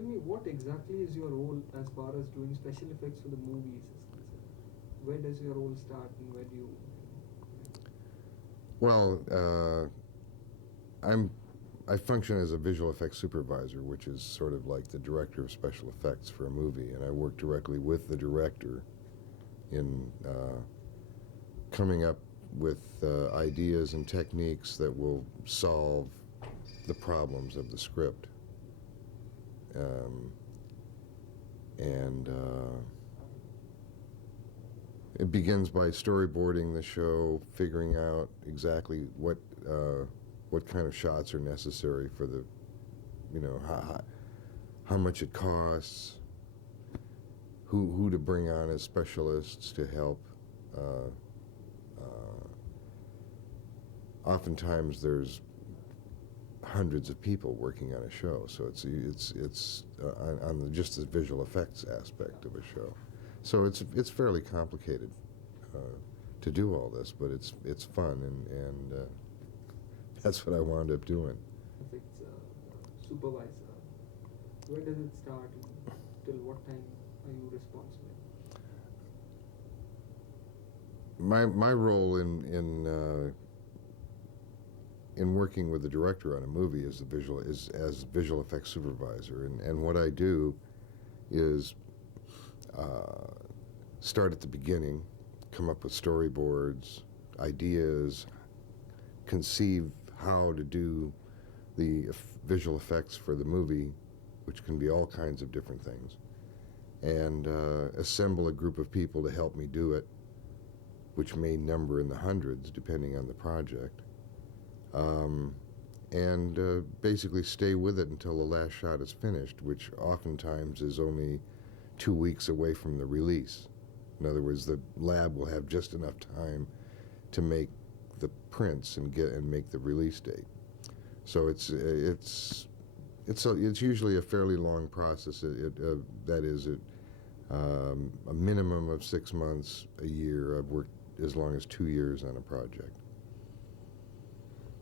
tell me, what exactly is your role as far as doing special effects for the movies is concerned? Where does your role start and where do you... Well, I function as a visual effects supervisor, which is sort of like the director of special effects for a movie, and I work directly with the director in coming up with ideas and techniques that will solve the problems of the script. It begins by storyboarding the show, figuring out exactly what kind of shots are necessary for the, how much it costs, who to bring on as specialists to help. Oftentimes there's hundreds of people working on a show, so it's on just the visual effects aspect of a show. So it's fairly complicated to do all this, but it's fun, and that's what I wound up doing. Effects supervisor, where does it start and till what time are you responsible? My role in working with the director on a movie is as visual effects supervisor, and what I do is start at the beginning, come up with storyboards, ideas, conceive how to do the visual effects for the movie, which can be all kinds of different things, and assemble a group of people to help me do it, which may number in the hundreds depending on the project. And basically stay with it until the last shot is finished, which oftentimes is only 2 weeks away from the release. In other words, the lab will have just enough time to make the prints and make the release date. So it's usually a fairly long process. That is, a minimum of 6 months, a year. I've worked as long as 2 years on a project.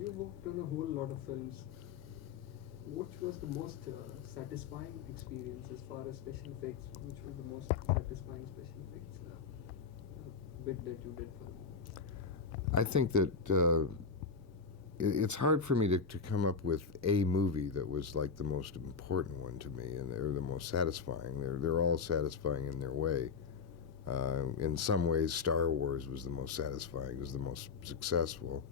You worked on a whole lot of films. Which was the most satisfying experience as far as special effects? Which was the most satisfying special effects bit that you did for them? I think that it's hard for me to come up with a movie that was like the most important one to me, and they're the most satisfying. They're all satisfying in their way. In some ways, Star Wars was the most satisfying, was the most successful.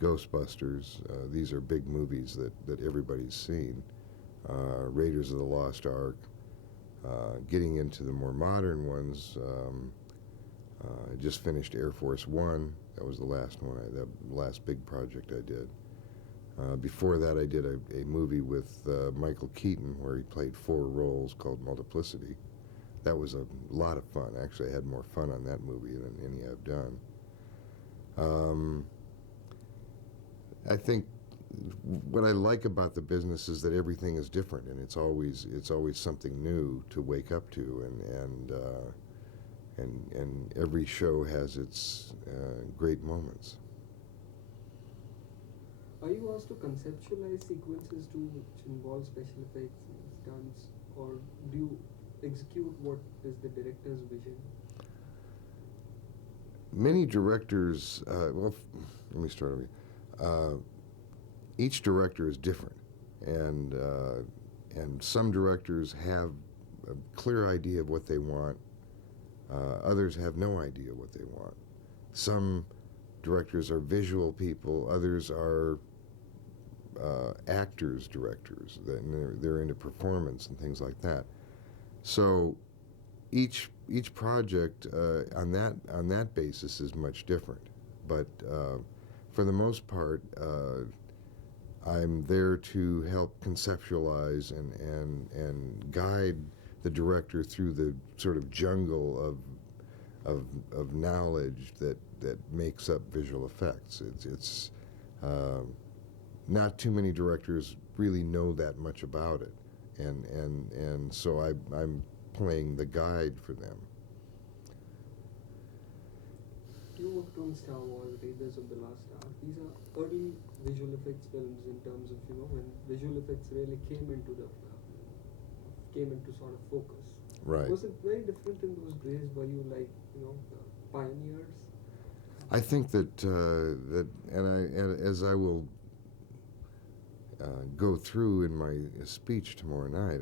Ghostbusters, these are big movies that everybody's seen. Raiders of the Lost Ark. Getting into the more modern ones, I just finished Air Force One. That was the last one, the last big project I did. Before that, I did a movie with Michael Keaton where he played 4 roles called Multiplicity. That was a lot of fun. Actually, I had more fun on that movie than any I've done. I think what I like about the business is that everything is different, and it's always something new to wake up to, and every show has its great moments. Are you asked to conceptualize sequences too, which involve special effects and stunts, or do you execute what is the director's vision? Many directors, well, let me start over. Each director is different, and some directors have a clear idea of what they want. Others have no idea what they want. Some directors are visual people. Others are actors, directors. They're into performance and things like that. So each project on that basis is much different. But for the most part, I'm there to help conceptualize and guide the director through the sort of jungle of knowledge that makes up visual effects. It's not too many directors really know that much about it, and so I'm playing the guide for them. You worked on Star Wars, Raiders of the Lost Ark. These are early visual effects films in terms of, when visual effects really came into the came into sort of focus. Right. Was it very different in those days? Were you like, the pioneers? I think that and as I will go through in my speech tomorrow night,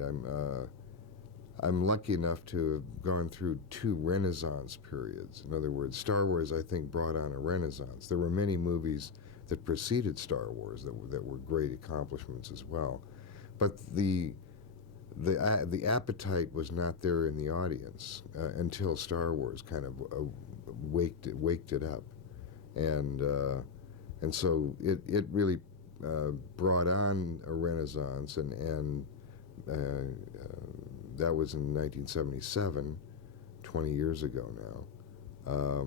I'm lucky enough to have gone through two Renaissance periods. In other words, Star Wars, I think, brought on a Renaissance. There were many movies that preceded Star Wars that were great accomplishments as well, but the appetite was not there in the audience until Star Wars kind of waked it up, and so it really brought on a Renaissance, and that was in 1977, 20 years ago now,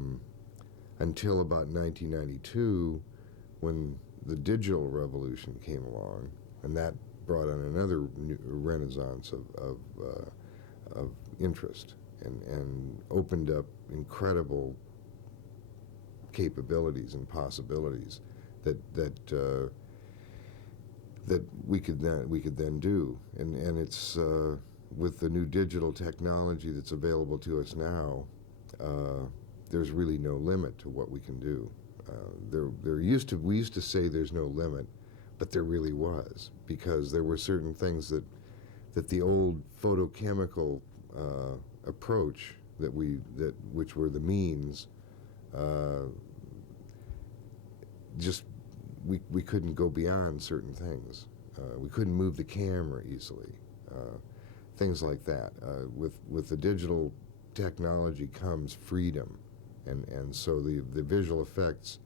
until about 1992, when the digital revolution came along, and that brought on another renaissance of interest, and opened up incredible capabilities and possibilities that we could then do, and it's with the new digital technology that's available to us now, there's really no limit to what we can do. We used to say there's no limit, but there really was, because there were certain things that the old photochemical approach which were the means, just we couldn't go beyond certain things. We couldn't move the camera easily. Things like that. With the digital technology comes freedom, and so the visual effects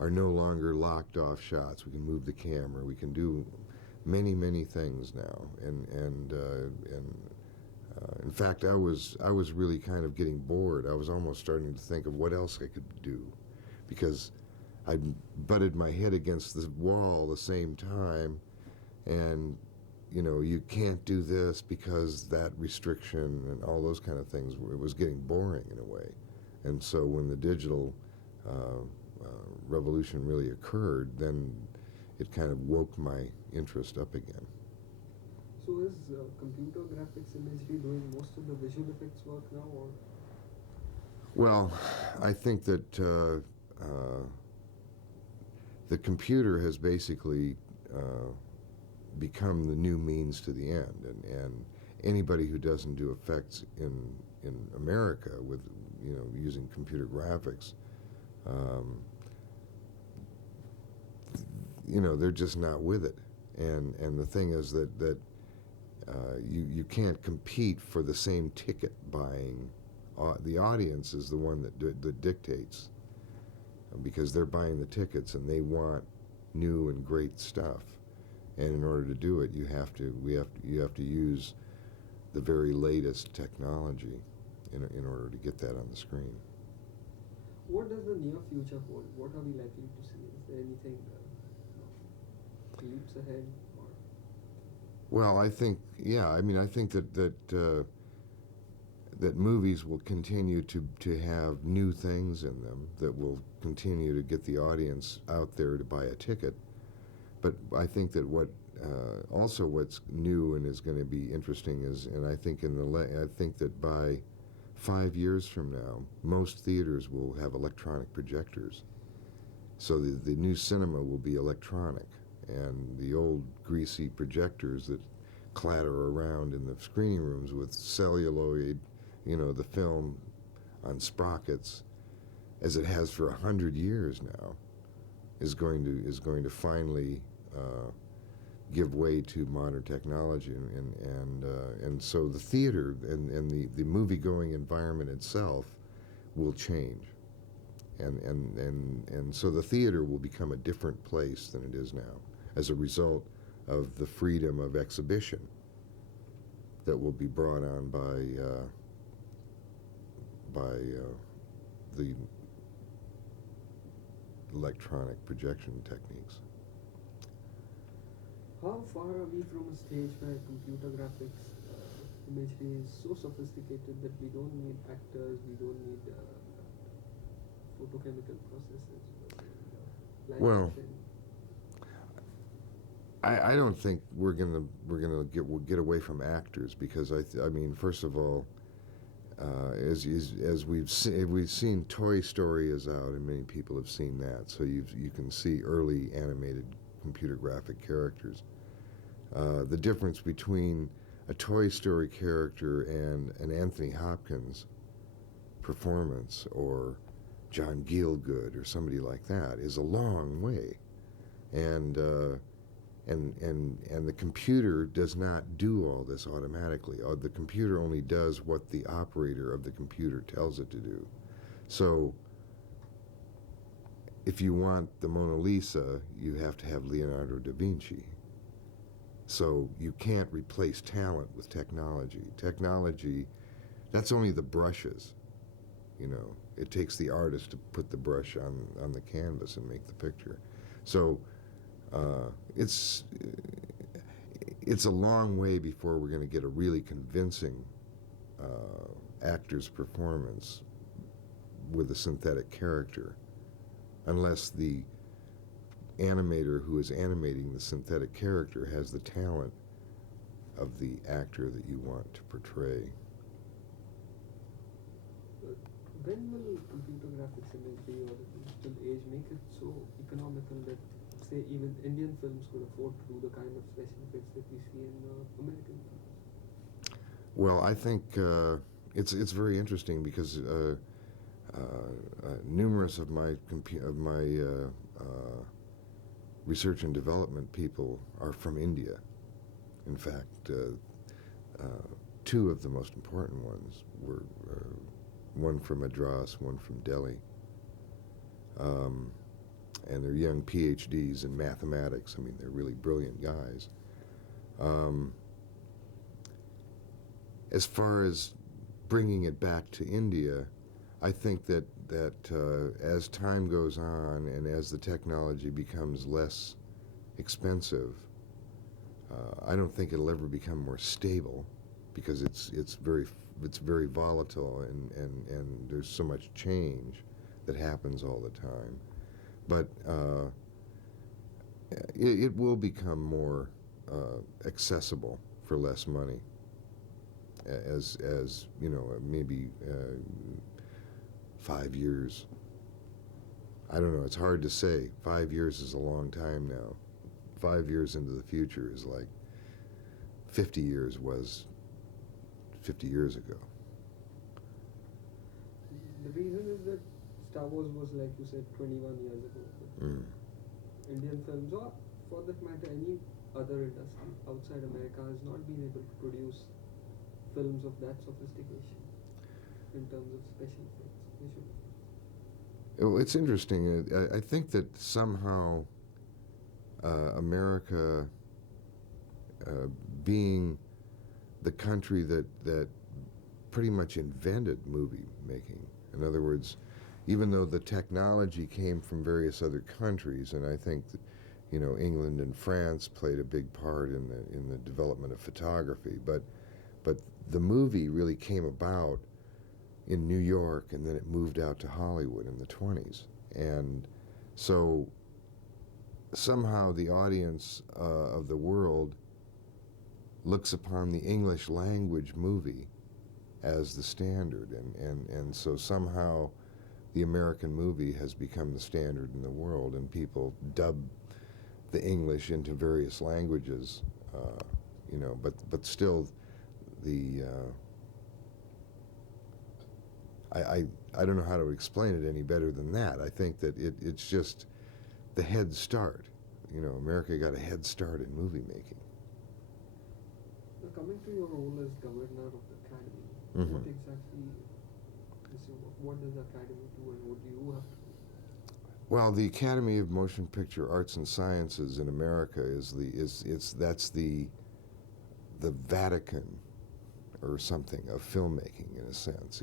are no longer locked off shots. We can move the camera. We can do many things now, and in fact, I was really kind of getting bored. I was almost starting to think of what else I could do, because I butted my head against the wall the same time, and you can't do this because that restriction and all those kind of things. It was getting boring in a way, and so when the digital revolution really occurred, then it kind of woke my interest up again. So is computer graphics imagery doing most of the visual effects work now, or? Well, I think that the computer has basically become the new means to the end, and anybody who doesn't do effects in America with using computer graphics, they're just not with it. And the thing is that you can't compete for the same ticket buying. The audience is the one that dictates, because they're buying the tickets and they want new and great stuff. And in order to do it, you have to use the very latest technology in order to get that on the screen. What does the near future hold? What are we likely to see? Is there anything leaps ahead? Or? Well, I think that movies will continue to have new things in them that will continue to get the audience out there to buy a ticket. But I think that what's new and is going to be interesting is, and I think that by 5 years from now, most theaters will have electronic projectors. So the new cinema will be electronic, and the old greasy projectors that clatter around in the screening rooms with celluloid, the film on sprockets, as it has for 100 years now, is going to finally give way to modern technology, and so the theater and the movie-going environment itself will change, and so the theater will become a different place than it is now, as a result of the freedom of exhibition that will be brought on by the electronic projection techniques. How far are we from a stage where computer graphics imagery is so sophisticated that we don't need actors, we don't need photochemical processes? Well, I don't think we're gonna get away from actors, because I mean, first of all, as we've seen, Toy Story is out, and many people have seen that, so you can see early animated computer graphic characters. The difference between a Toy Story character and an Anthony Hopkins performance, or John Gielgud or somebody like that, is a long way, and the computer does not do all this automatically. The computer only does what the operator of the computer tells it to do. So if you want the Mona Lisa, you have to have Leonardo da Vinci. So you can't replace talent with technology. Technology, that's only the brushes. You know, it takes the artist to put the brush on the canvas and make the picture. So it's a long way before we're going to get a really convincing actor's performance with a synthetic character, unless the animator who is animating the synthetic character has the talent of the actor that you want to portray. When will computer graphics, imagery, or digital age make it so economical that, say, even Indian films could afford to do the kind of special effects that we see in American films? Well, I think it's very interesting, because numerous of my research and development people are from India. In fact, two of the most important ones were one from Madras, one from Delhi. And they're young PhDs in mathematics. I mean, they're really brilliant guys. As far as bringing it back to India, I think that as time goes on and as the technology becomes less expensive, I don't think it'll ever become more stable, because it's very volatile, and there's so much change that happens all the time. But it will become more accessible for less money, as you know, maybe 5 years. I don't know, it's hard to say. 5 years is a long time now. 5 years into the future is like 50 years was 50 years ago. The reason is that Star Wars was, like you said, 21 years ago. Indian films, or for that matter any other industry outside America, has not been able to produce films of that sophistication in terms of special effects, visual effects. Well, it's interesting. I think that somehow America, being the country that pretty much invented movie making, in other words, even though the technology came from various other countries, and I think that, you know, England and France played a big part in the development of photography, but the movie really came about in New York, and then it moved out to Hollywood in the 20s. And so somehow the audience of the world looks upon the English language movie as the standard, and so somehow the American movie has become the standard in the world, and people dub the English into various languages, you know, but still the I don't know how to explain it any better than that. I think that it's just the head start. You know, America got a head start in movie making. Now, coming to your role as governor of the academy, Mm-hmm. what exactly is what does the academy do, and what do you have to do? Well, the Academy of Motion Picture Arts and Sciences in America that's the Vatican or something of filmmaking, in a sense.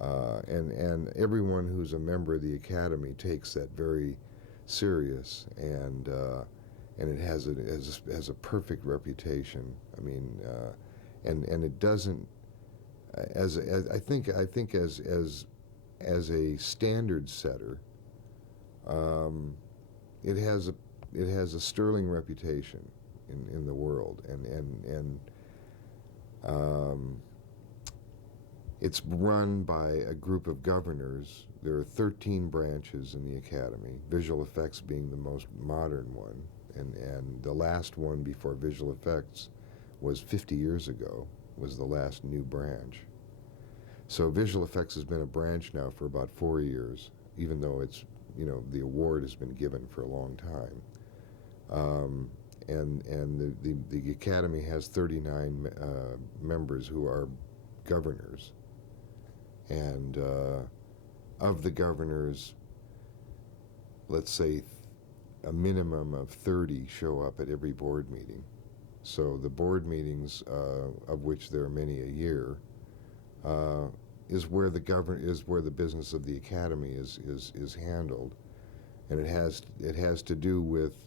And everyone who's a member of the Academy takes that very serious, and it has a perfect reputation. I mean, and it doesn't, I think as a standard setter, it has it has a sterling reputation in the world, and it's run by a group of governors. There are 13 branches in the Academy, visual effects being the most modern one, and the last one before visual effects was 50 years ago, was the last new branch. So visual effects has been a branch now for about 4 years, even though it's, you know, the award has been given for a long time. And the Academy has 39 members who are governors. And of the governors, let's say a minimum of 30 show up at every board meeting. So the board meetings, of which there are many a year, is where the business of the Academy is handled, and it has to do with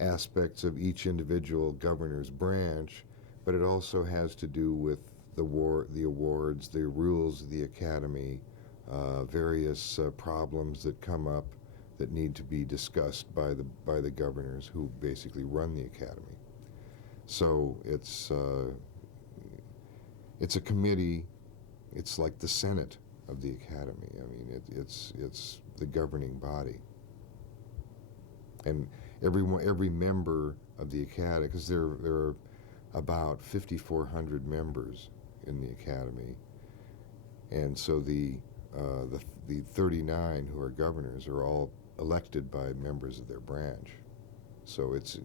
aspects of each individual governor's branch, but it also has to do with the awards, the rules of the Academy, various problems that come up that need to be discussed by the governors who basically run the Academy. So it's a committee. It's like the Senate of the Academy. I mean, it's the governing body, and every member of the Academy, because there are about 5,400 members in the Academy, and so the 39 who are governors are all elected by members of their branch. So it's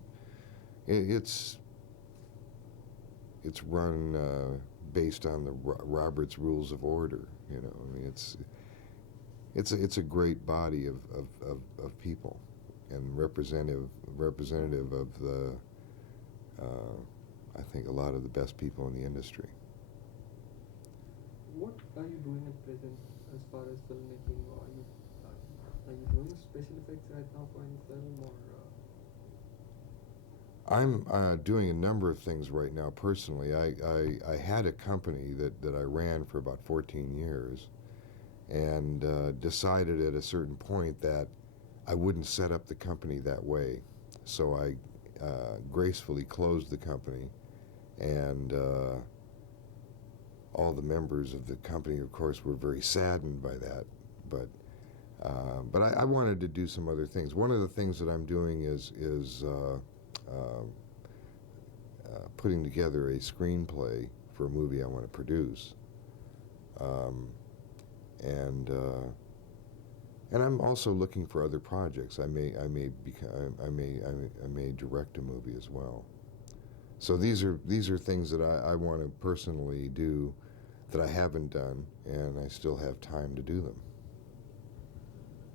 run based on the Robert's Rules of Order. You know, I mean, it's a great body of people, and representative of the I think a lot of the best people in the industry. What are you doing at present as far as filmmaking? Or are you doing special effects right now for any film, or? I'm doing a number of things right now personally. I had a company that I ran for about 14 years, and decided at a certain point that I wouldn't set up the company that way. So I gracefully closed the company, and all the members of the company, of course, were very saddened by that. But I wanted to do some other things. One of the things that I'm doing is putting together a screenplay for a movie I want to produce, and I'm also looking for other projects. I may direct a movie as well. So these are things that I want to personally do that I haven't done, and I still have time to do them.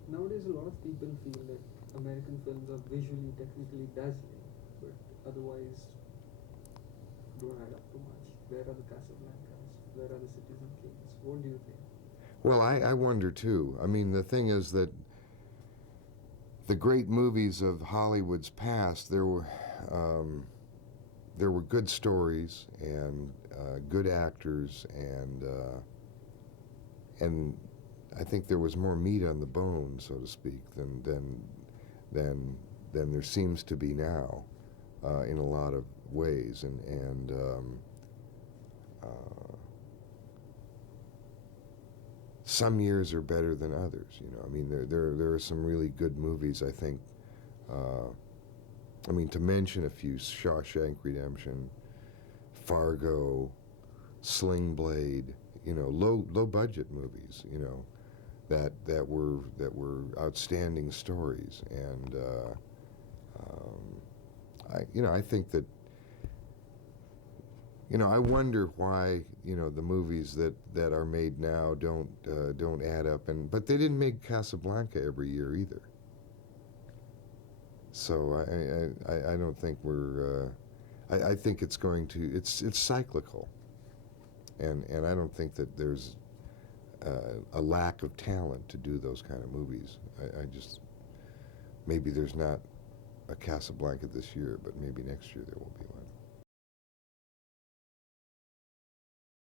Nowadays, a lot of people feel that American films are visually, technically dazzling, but otherwise don't add up too much. Where are the Casablancas? Where are the Citizen Kanes? What do you think? Well, I wonder too. I mean, the thing is that the great movies of Hollywood's past, there were good stories and good actors, and I think there was more meat on the bone, so to speak, than there seems to be now, in a lot of ways, and some years are better than others. You know, I mean, there are some really good movies. I think. I mean, to mention a few: Shawshank Redemption, Fargo, Sling Blade. You know, low budget movies. You know, that were outstanding stories, and I think that. You know, I wonder why, you know, the movies that are made now don't add up, but they didn't make Casablanca every year either. So I don't think I think it's it's cyclical, and I don't think that there's a lack of talent to do those kind of movies. I just, maybe there's not a Casablanca this year, but maybe next year there will be one.